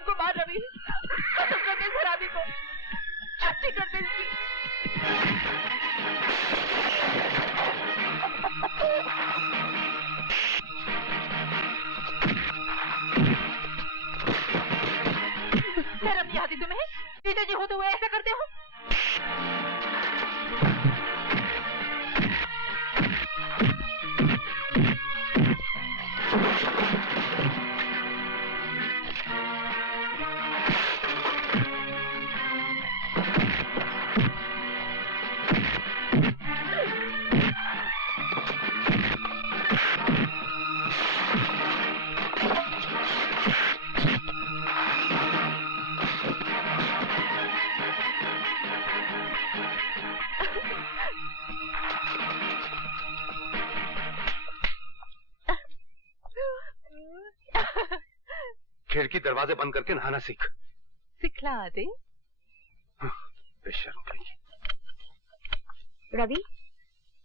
को मार रवि, खत्म कर दे शराबी को, छुट्टी कर दे इसकी। शर्म नहीं आती तुम्हें? पिताजी होते हुए ऐसा करते हो? खिड़की दरवाजे बंद करके नहाना सीख। सिखला दे। बेशर्म कहीं। रवि,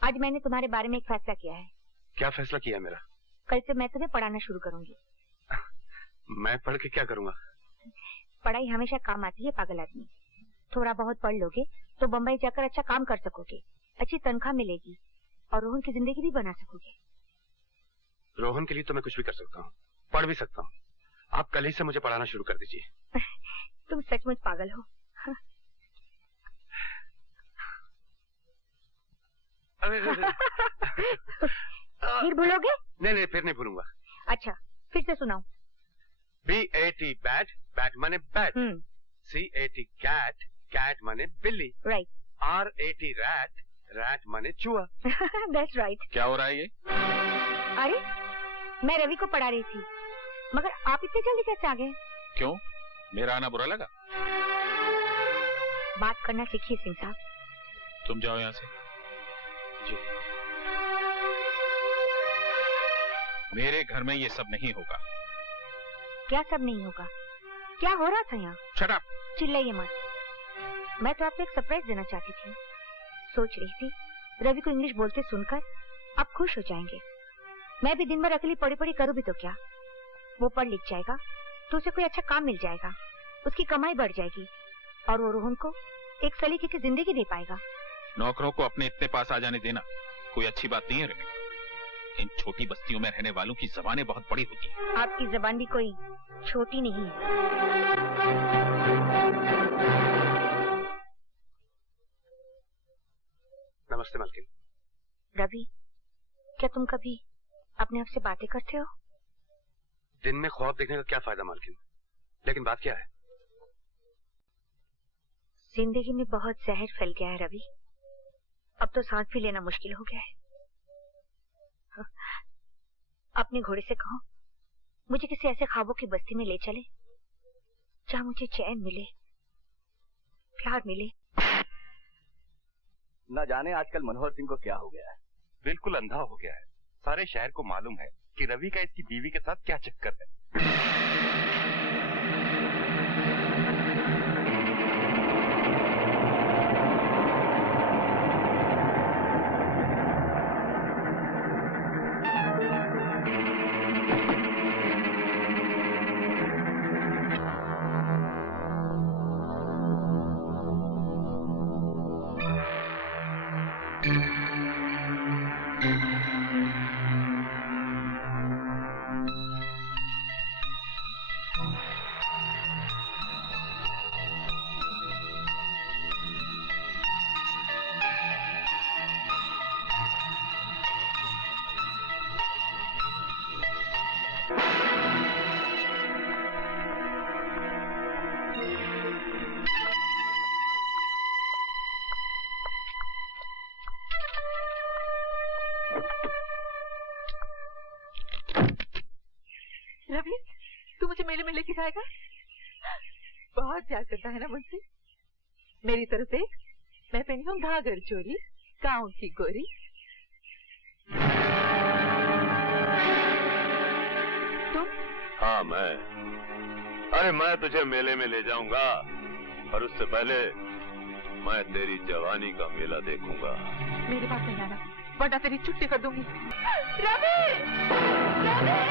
आज मैंने तुम्हारे बारे में एक फैसला किया है। क्या फैसला किया मेरा? कल से मैं तुम्हें पढ़ाना शुरू करूंगी। मैं पढ़ के क्या करूंगा? पढ़ाई हमेशा काम आती है पागल आदमी। थोड़ा बहुत पढ़ लोगे तो बम्बई जाकर अच्छा काम कर सकोगे, अच्छी तनख्वाह मिलेगी और रोहन की जिंदगी भी बना सकोगे। रोहन के लिए तो मैं कुछ भी कर सकता हूँ, पढ़ भी सकता हूँ। आप कल ही से मुझे पढ़ाना शुरू कर दीजिए। तुम सचमुच पागल हो। फिर भूलोगे? नहीं, फिर नहीं भूलूंगा। अच्छा, फिर से सुनाओ। BAT बैट, बैट माने बैट। CAT कैट, कैट माने बिल्ली। राइट। RAT रैट, रैट माने चूहा। That's right. क्या हो रहा है ये? अरे, मैं रवि को पढ़ा रही थी, मगर आप इतनी जल्दी कैसे आ गए? क्यों? मेरा आना बुरा लगा? बात करना सीखिए सिंह साहब। तुम जाओ यहाँ से। जी। मेरे घर में ये सब नहीं होगा। क्या सब नहीं होगा? क्या हो रहा था यहाँ? Shut up! चिल्लाइए मत। मैं तो आपको एक सरप्राइज देना चाहती थी। सोच रही थी रवि को इंग्लिश बोलते सुनकर आप खुश हो जाएंगे। मैं भी दिन भर अकेली पढ़ी पढ़ी करूँ भी तो क्या? वो पढ़ लिख जाएगा तो उसे कोई अच्छा काम मिल जाएगा, उसकी कमाई बढ़ जाएगी और वो रोहन को एक सलीके की जिंदगी दे पाएगा। नौकरों को अपने इतने पास आ जाने देना कोई अच्छी बात नहीं है रवि। इन छोटी बस्तियों में रहने वालों की जबानें बहुत बड़ी होती हैं। आपकी जबान भी कोई छोटी नहीं है। नमस्ते मालकिन। रवि, क्या तुम कभी अपने आप से बातें करते हो? दिन में ख्वाब देखने का क्या फायदा मालकिन? लेकिन बात क्या है? जिंदगी में बहुत जहर फैल गया है रवि। अब तो सांस भी लेना मुश्किल हो गया है। अपने घोड़े से कहो मुझे किसी ऐसे ख्वाबों की बस्ती में ले चले जहाँ मुझे चैन मिले, प्यार मिले। न जाने आजकल मनोहर सिंह को क्या हो गया है। बिल्कुल अंधा हो गया है। सारे शहर को मालूम है कि रवि का इसकी बीवी के साथ क्या चक्कर है। रवि, तू मुझे मेले में लेके जाएगा? बहुत प्यार करता है ना मुझसे। मेरी तरफ देख, मैं पहनी हूँ घाघर चोली, गाँव की गोरी। हाँ मैं। अरे मैं तुझे मेले में ले जाऊंगा, और उससे पहले मैं तेरी जवानी का मेला देखूंगा। मेरे पास नहीं आना, वरना तेरी छुट्टी कर दूंगी। रवि! रवि!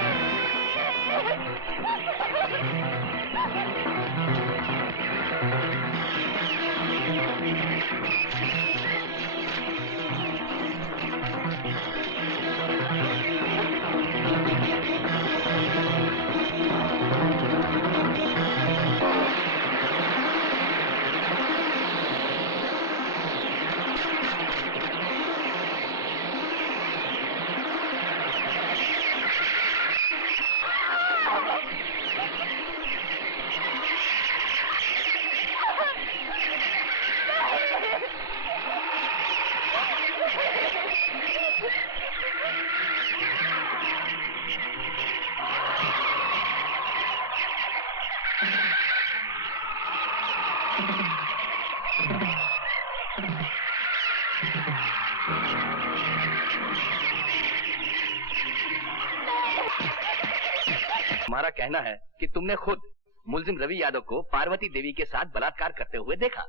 हमारा कहना है कि तुमने खुद मुलजिम रवि यादव को पार्वती देवी के साथ बलात्कार करते हुए देखा।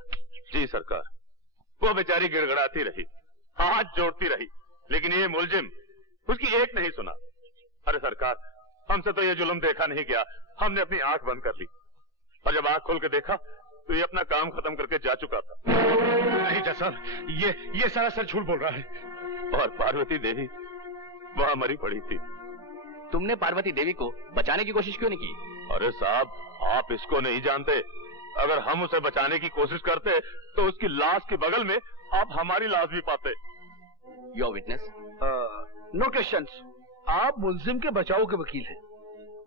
जी सरकार, वो बेचारी गिड़गड़ाती रही, हाथ जोड़ती रही, लेकिन ये मुलजिम उसकी एक नहीं सुना। अरे सरकार, हमसे तो ये जुल्म देखा नहीं गया, हमने अपनी आंख बंद कर ली, और जब आंख खोल के देखा तो ये अपना काम खत्म करके जा चुका था। नहीं जज साहब, ये सरासर झूठ बोल रहा है। और पार्वती देवी वहां मरी पड़ी थी। तुमने पार्वती देवी को बचाने की कोशिश क्यों नहीं की? अरे साहब, आप इसको नहीं जानते। अगर हम उसे बचाने की कोशिश करते तो उसकी लाश के बगल में आप हमारी लाश भी पाते। Your witness. No questions. आप मुलजिम के बचाव के वकील हैं,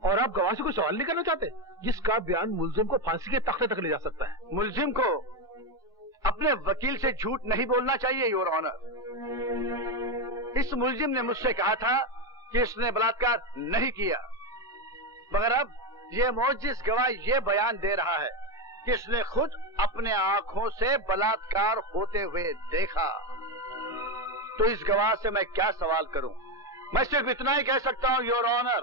और आप गवाह से कोई सवाल नहीं करना चाहते, जिसका बयान मुलजिम को फांसी के तख्ते तक ले जा सकता है। मुलजिम को अपने वकील से झूठ नहीं बोलना चाहिए योर ऑनर। इस मुलजिम ने मुझसे कहा था कि इसने बलात्कार नहीं किया, मगर अब ये मोजिज़ गवाह ये बयान दे रहा है कि इसने खुद अपने आंखों से बलात्कार होते हुए देखा। तो इस गवाह से मैं क्या सवाल करूं? मैं सिर्फ इतना ही कह सकता हूं योर ऑनर,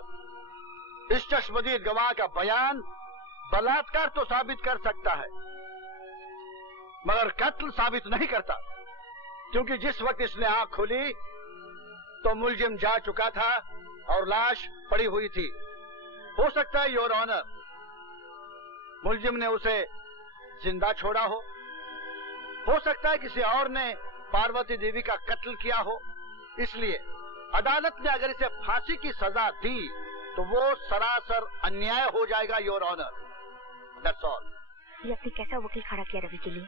इस चश्मदीद गवाह का बयान बलात्कार तो साबित कर सकता है, मगर कत्ल साबित नहीं करता, क्योंकि जिस वक्त इसने आंख खोली तो मुलजिम जा चुका था और लाश पड़ी हुई थी। हो सकता है योर ऑनर मुलजिम ने उसे जिंदा छोड़ा हो सकता है किसी और ने पार्वती देवी का कत्ल किया हो। इसलिए अदालत ने अगर इसे फांसी की सजा दी तो वो सरासर अन्याय हो जाएगा योर ऑनर। That's all. ये अपने कैसा वकील खड़ा किया रवि के लिए,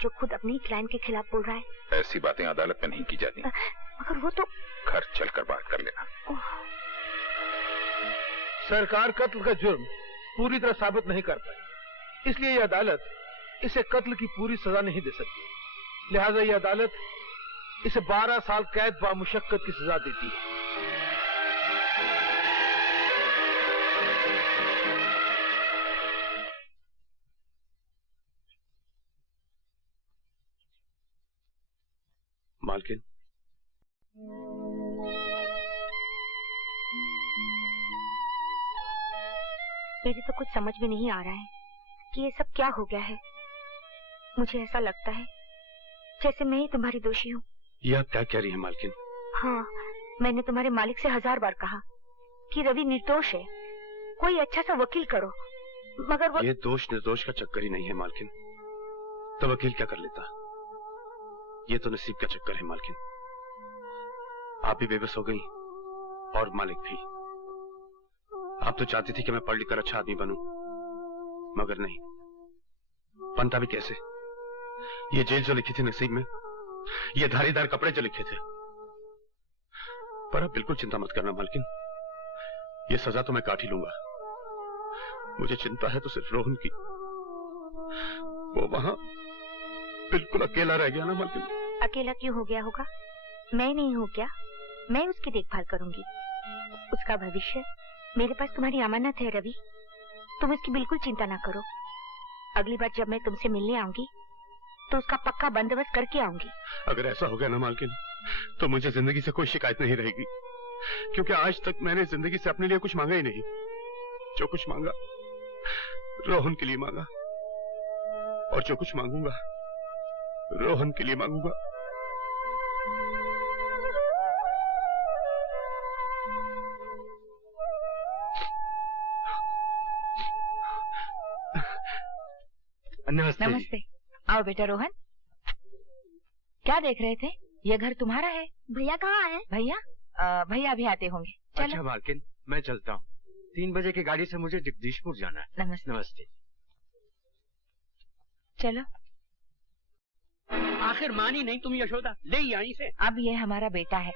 जो खुद अपनी क्लाइंट के खिलाफ बोल रहा है। ऐसी बातें अदालत में नहीं की जाती। मगर वो तो घर चलकर बात कर लेना। सरकार कत्ल का जुर्म पूरी तरह साबित नहीं कर पाई, इसलिए ये अदालत इसे कत्ल की पूरी सजा नहीं दे सकती। लिहाजा ये अदालत इसे 12 साल कैद बामुशक्कत की सजा देती है। मालकिन, मेरी तो कुछ समझ में नहीं आ रहा है कि ये सब क्या हो गया है। मुझे ऐसा लगता है जैसे मैं ही तुम्हारी दोषी हूँ। ये आप क्या कह रही हैं मालकिन? हाँ, मैंने तुम्हारे मालिक से 1000 बार कहा कि रवि निर्दोष है, कोई अच्छा सा वकील करो, मगर वो... ये दोष निर्दोष का चक्कर ही नहीं है मालकिन, तो वकील क्या कर लेता? ये तो नसीब का चक्कर है मालकिन। आप भी बेबस हो गई और मालिक भी। आप तो चाहती थी कि मैं पढ़ लिख कर अच्छा आदमी बनूं, मगर नहीं। बनता भी कैसे? ये जेल जो लिखी थी नसीब में, ये धारीदार कपड़े जो लिखे थे। पर आप बिल्कुल चिंता मत करना मालकिन, ये सजा तो मैं काट ही लूंगा। मुझे चिंता है तो सिर्फ रोहन की। वो वहां बिल्कुल अकेला रह गया ना मालकिन। अकेला क्यों हो गया होगा? मैं नहीं हूँ क्या? मैं उसकी देखभाल करूंगी। उसका भविष्य मेरे पास तुम्हारी अमानत है रवि, तुम इसकी बिल्कुल चिंता ना करो। अगली बार जब मैं तुमसे मिलने आऊंगी तो उसका पक्का बंदोबस्त करके आऊंगी। अगर ऐसा हो गया ना मालकिन, तो मुझे जिंदगी से कोई शिकायत नहीं रहेगी, क्योंकि आज तक मैंने जिंदगी से अपने लिए कुछ मांगा ही नहीं। जो कुछ मांगा रोहन के लिए मांगा, और जो कुछ मांगूंगा रोहन के लिए मांगूंगा। नमस्ते। नमस्ते। आओ बेटा रोहन। क्या देख रहे थे? ये घर तुम्हारा है। भैया कहाँ है? भैया अभी आते होंगे। चलो। अच्छा मालकिन, मैं चलता हूँ। 3 बजे की गाड़ी से मुझे जगदीशपुर जाना है। नमस्ते। नमस्ते। चलो। आखिर मानी नहीं तुम यशोदा, ले आई से। अब ये हमारा बेटा है।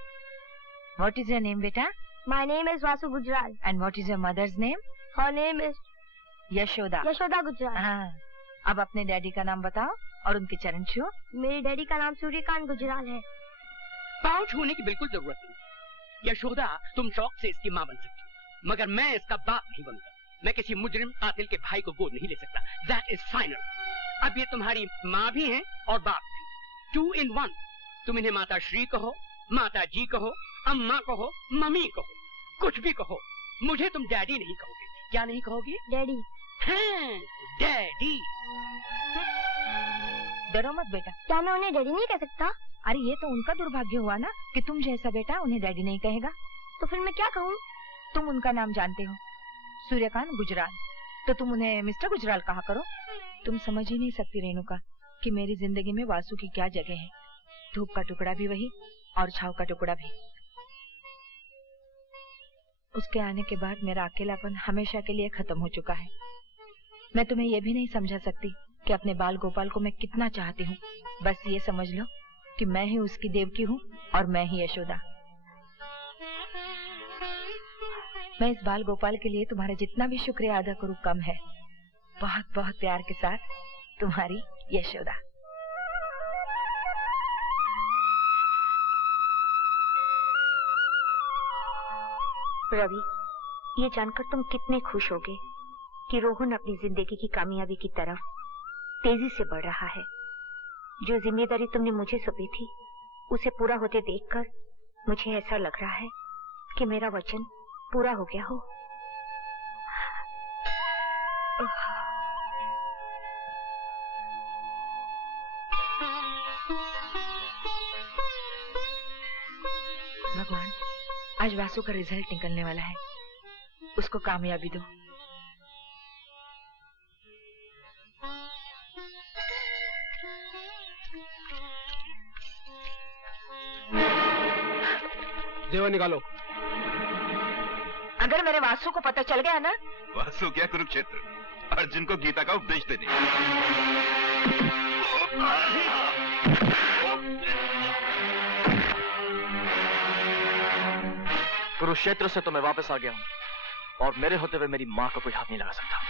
What is your name बेटा? My name is Vasu Gujral. And what is your mother's name? Her name is Yashoda. Yashoda Gujral. हाँ। अब अपने डैडी का नाम बताओ और उनके चरण छुओ। मेरे डैडी का नाम सूर्यकांत गुजराल है। पाँव छूने की बिल्कुल जरूरत नहीं। यशोदा, तुम शौक से इसकी माँ बन सकती हो, मगर मैं इसका बाप नहीं बनूंगा। मैं किसी मुजरिम कातिल के भाई को गोद नहीं ले सकता। That is final। अब ये तुम्हारी माँ भी है और बाप भी। 2 in 1। तुम इन्हें माता श्री कहो, माता जी कहो, अम्मा कहो, मम्मी कहो, कुछ भी कहो। मुझे तुम डैडी नहीं कहोगे। क्या नहीं कहोगे? डैडी। हाँ, डैडी। डरो मत बेटा। क्या मैं उन्हें डैडी नहीं कह सकता? अरे ये तो उनका दुर्भाग्य हुआ ना कि तुम जैसा बेटा उन्हें डैडी नहीं कहेगा। तो फिर मैं क्या कहूँ? तुम उनका नाम जानते हो, सूर्यकांत गुजराल, तो तुम उन्हें मिस्टर गुजराल कहा करो। तुम समझ ही नहीं सकती रेणुका कि मेरी जिंदगी में वासु की क्या जगह है। धूप का टुकड़ा भी वही और छाव का टुकड़ा भी। उसके आने के बाद मेरा अकेलापन हमेशा के लिए खत्म हो चुका है। मैं तुम्हें यह भी नहीं समझा सकती कि अपने बाल गोपाल को मैं कितना चाहती हूँ। बस ये समझ लो कि मैं ही उसकी देवकी हूँ और मैं ही यशोदा। मैं इस बाल गोपाल के लिए तुम्हारा जितना भी शुक्रिया अदा करूँ कम है। बहुत बहुत प्यार के साथ तुम्हारी यशोदा। रवि, ये जानकर तुम कितने खुश होगे कि रोहन अपनी जिंदगी की कामयाबी की तरफ तेजी से बढ़ रहा है। जो जिम्मेदारी तुमने मुझे सौंपी थी उसे पूरा होते देखकर मुझे ऐसा लग रहा है कि मेरा वचन पूरा हो गया हो। भगवान, आज वासु का रिजल्ट निकलने वाला है, उसको कामयाबी दो। देवा निकालो। अगर मेरे वासु को पता चल गया ना। वासु क्या कुरुक्षेत्र, अर्जुन को गीता का उपदेश देने। कुरुक्षेत्र से तो मैं वापस आ गया हूँ और मेरे होते हुए मेरी माँ को कोई हाथ नहीं लगा सकता।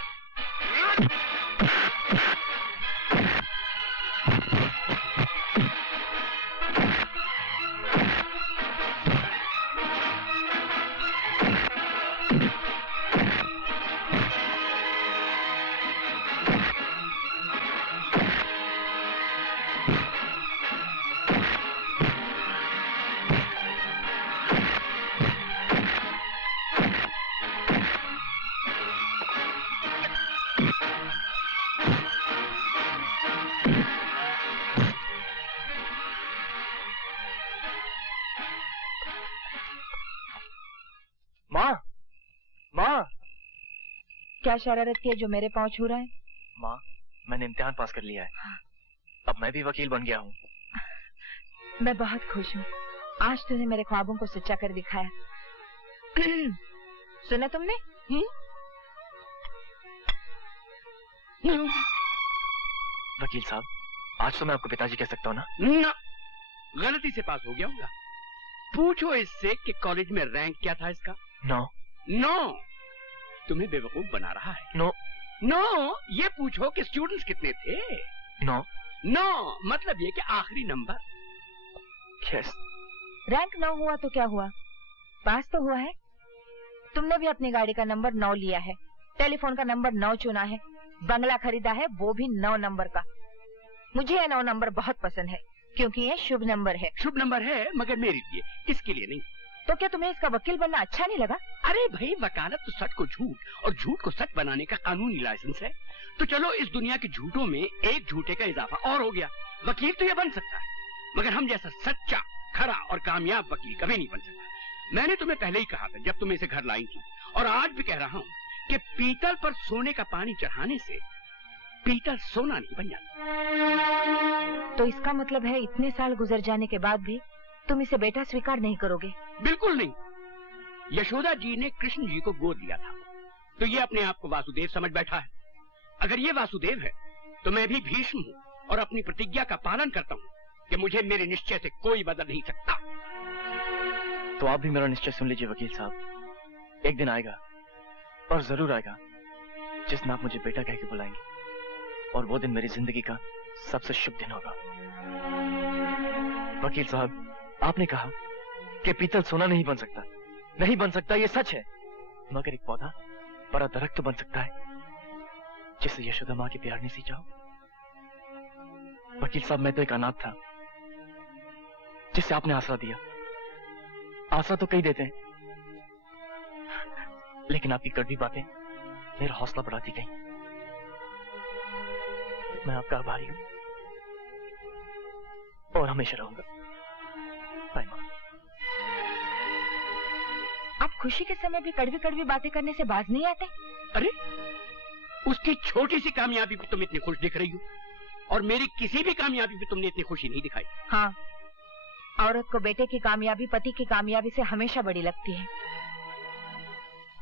क्या शरारत की है जो मेरे पांव छू रहा है? माँ, मैंने इम्तिहान पास कर लिया है। अब मैं भी वकील बन गया हूँ। मैं बहुत खुश हूँ। आज तूने मेरे ख्वाबों को सच्चा कर दिखाया। सुना तुमने? वकील साहब, आज तो मैं आपको पिताजी कह सकता हूँ ना? ना, गलती से पास हो गया होगा। पूछो इससे कि कॉलेज में रैंक क्या था इसका। नो। नो, तुम्हें बेवकूफ बना रहा है। नो। नो, ये पूछो कि स्टूडेंट्स कितने थे। नो। नो मतलब ये कि आखिरी नंबर। यस। रैंक 9 हुआ तो क्या हुआ, पास तो हुआ है। तुमने भी अपनी गाड़ी का नंबर 9 लिया है, टेलीफोन का नंबर 9 चुना है, बंगला खरीदा है वो भी 9 नंबर का। मुझे ये 9 नंबर बहुत पसंद है क्योंकि ये शुभ नंबर है। शुभ नंबर है मगर मेरे लिए, इसके लिए नहीं। तो क्या तुम्हें इसका वकील बनना अच्छा नहीं लगा? अरे भाई, वकालत तो सच को झूठ और झूठ को सच बनाने का कानूनी लाइसेंस है। तो चलो इस दुनिया के झूठों में एक झूठे का इजाफा और हो गया। वकील तो ये बन सकता है, मगर हम जैसा सच्चा, खरा और कामयाब वकील कभी नहीं बन सकता। मैंने तुम्हें पहले ही कहा था जब तुम इसे घर लाई थी, और आज भी कह रहा हूँ कि पीतल पर सोने का पानी चढ़ाने से पीतल सोना नहीं बन जाता। तो इसका मतलब है इतने साल गुजर जाने के बाद भी तुम इसे बेटा स्वीकार नहीं करोगे? बिल्कुल नहीं। यशोदा जी ने कृष्ण जी को गोद लिया था, तो ये अपने आप को वासुदेव समझ बैठा है। अगर ये वासुदेव है तो मैं भी भीष्म हूँ और अपनी प्रतिज्ञा का पालन करता हूँ कि मुझे मेरे निश्चय से कोई बदल नहीं सकता। तो आप भी मेरा निश्चय सुन लीजिए वकील साहब। एक दिन आएगा, और जरूर आएगा, जिस दिन आप मुझे बेटा कह के बुलाएंगे, और वो दिन मेरी जिंदगी का सबसे शुभ दिन होगा। वकील साहब, आपने कहा कि पीतल सोना नहीं बन सकता। नहीं बन सकता, ये सच है, मगर एक पौधा, बड़ा दरख्त तो बन सकता है, जिसे यशोदा माँ के प्यार ने सींचा हो। वकील साहब, मैं तो एक अनाथ था जिसे आपने आसरा दिया। आसरा तो कई देते हैं, लेकिन आपकी कड़वी बातें मेरा हौसला बढ़ाती गई। मैं आपका आभारी हूं और हमेशा रहूंगा। बाय मां। आप खुशी के समय भी कड़वी कड़वी बातें करने से बाज नहीं आते? अरे, उसकी छोटी सी कामयाबी पर तुम इतनी खुश दिख रही हो, और मेरी किसी भी कामयाबी पे तुमने इतनी खुशी नहीं दिखाई। हाँ, औरत को बेटे की कामयाबी पति की कामयाबी से हमेशा बड़ी लगती है।